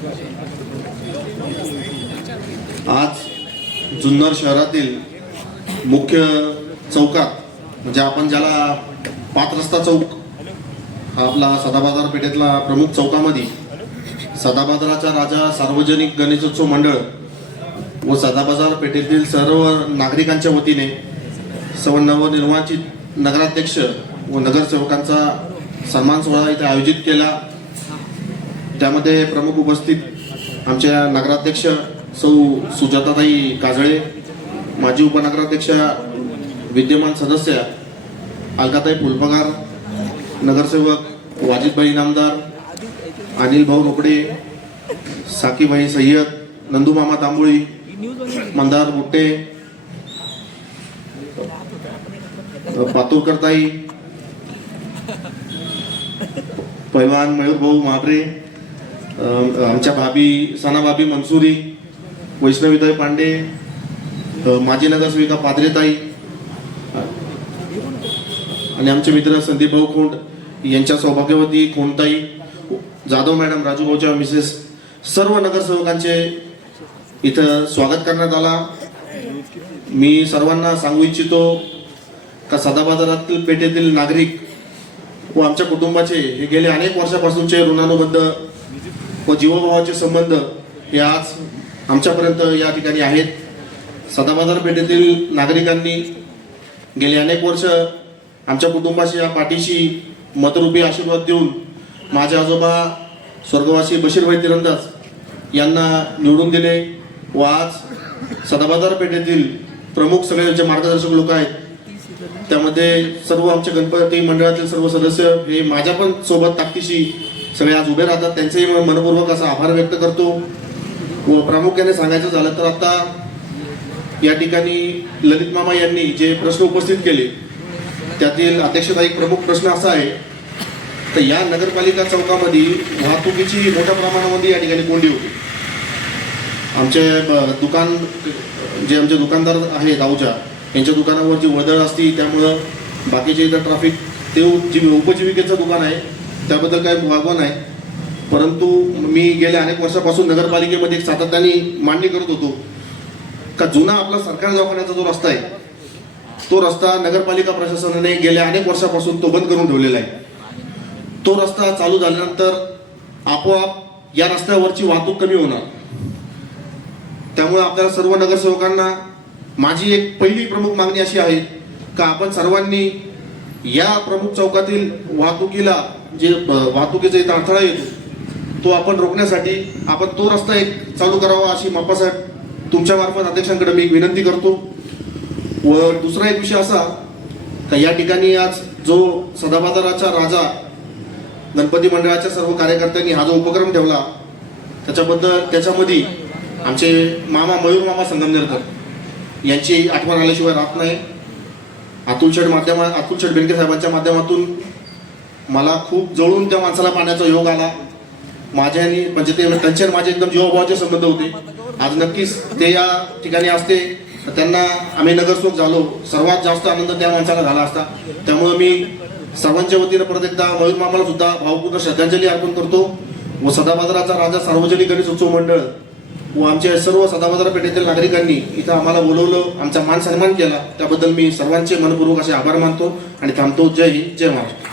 आज जुन्नर शहरातील मुख्य चौकात, म्हणजे आपण ज्याला पाच रस्ता चौक हा आपला सदाबाजार पेठेतला प्रमुख चौकामध्ये सदाबाजाराचा राजा सार्वजनिक गणेशोत्सव मंडळ व सदाबाजार पेठेतील सर्व नागरिकांच्या वतीने सर्व नवनिर्वाचित नगराध्यक्ष व नगरसेवकांचा सन्मान सोहळा इथे आयोजित केला। त्यामध्ये प्रमुख उपस्थित आमच्या नगराध्यक्ष सौ सुजाताताई काजळे, माजी उपनगराध्यक्ष विद्यमान सदस्य अलकाताई फुलपगार, नगरसेवक वाजिदभाई इनामदार, अनिल भाऊ रोकडे, साकीभाई सय्यद, नंदूमामा तांबोळी, मंदार बुट्टे, पातुरकरताई, पैलवान मयूर भाऊ महाबरे, आमच्या भाभी सना भाभी मनसुरी, वैष्णवीताई पांडे, माजी नगरसेविका पाद्रेताई आणि आमचे मित्र संदीप भाऊ खोंड यांच्या सौभाग्यवती खोंडताई, जाधव मॅडम, राजू भाऊच्या मिसेस, सर्व नगरसेवकांचे इथं स्वागत करण्यात आला। मी सर्वांना सांगू इच्छितो का सदाबाजारातील पेठेतील नागरिक व आमच्या कुटुंबाचे हे गेले अनेक वर्षापासूनचे ऋणानुबंध व जीवभावाचे संबंध हे आज आमच्यापर्यंत या ठिकाणी आहेत। सदाबाजार पेठेतील नागरिकांनी गेली अनेक वर्ष आमच्या कुटुंबाशी या पाठीशी मतरूपी आशीर्वाद देऊन माझे आजोबा स्वर्गवासी बशीरभाई तिरंदाज यांना निवडून दिले व आज सदाबाजार पेठेतील प्रमुख सगळे जे मार्गदर्शक लोक आहेत त्यामध्ये सर्व आमचे गणपती मंडळातील सर्व सदस्य हे माझ्या पण सोबत ताकदीशी सगळे आज उभे राहतात। त्यांचेही मनपूर्वक असा आभार व्यक्त करतो। व प्रामुख्याने सांगायचं झालं तर आता या ठिकाणी ललित मामा यांनी जे प्रश्न उपस्थित केले त्यातील अध्यक्षता एक प्रमुख प्रश्न असा आहे तर या नगरपालिका चौकामध्ये वाहतुकीची मोठ्या प्रमाणामध्ये या ठिकाणी कोंडी होती। आमचे दुकान जे आमचे दुकानदार आहेत आऊच्या यांच्या दुकानावर जी वर्दळ असती त्यामुळं बाकीचे इथं ट्रॅफिक ते जी उपजीविकेचं दुकान आहे त्याबद्दल काही वागवा नाही, परंतु मी गेल्या अनेक वर्षापासून नगरपालिकेमध्ये एक सातत्याने मांडणी करत होतो का जुना आपला सरकारी दवाखान्याचा जो रस्ता आहे तो रस्ता नगरपालिका प्रशासनाने गेल्या अनेक वर्षापासून तो बंद करून ठेवलेला आहे। तो रस्ता चालू झाल्यानंतर आपोआप या रस्त्यावरची वाहतूक कमी होणार। त्यामुळे आपल्याला सर्व नगरसेवकांना माझी एक पहिली प्रमुख मागणी अशी आहे का आपण सर्वांनी या प्रमुख चौकातील वाहतुकीला जे वाहतुकीचा इथं अडथळा येतो तो आपण रोखण्यासाठी आपण तो रस्ता एक चालू करावा अशी माप्पासाहेब तुमच्या मार्फत अध्यक्षांकडे मी विनंती करतो। व दुसरा एक विषय असा का या ठिकाणी आज जो सदाबाजाराचा राजा गणपती मंडळाच्या सर्व कार्यकर्त्यांनी हा जो उपक्रम ठेवला त्याच्यामध्ये आमचे मामा मयूर मामा संगमनेरकर यांची आठवण आल्याशिवाय राहत नाही। अतुल शेठ बेनके साहेबांच्या माध्यमातून मला खूप जवळून त्या माणसाला पाहण्याचा योग आला। माझ्यानी म्हणजे ते त्यांचे माझे एकदम जीवाभावाचे संबंध होते। आज नक्कीच ते या ठिकाणी असते त्यांना आम्ही नगरसेवक झालो सर्वात जास्त आनंद त्या माणसाला झाला असता। त्यामुळे मी सर्वांच्या वतीने परत एकदा मयूर मामाला सुद्धा भावपूर्ण श्रद्धांजली अर्पण करतो व सदाबाजाराचा राजा सार्वजनिक गणेशोत्सव मंडळ व आमच्या सर्व सदाबाजार पेठेतील नागरिकांनी इथं आम्हाला बोलवलं, आमचा मान सन्मान केला त्याबद्दल मी सर्वांचे मनपूर्वक असे आभार मानतो आणि थांबतो। जय हिंद, जय महाराष्ट्र।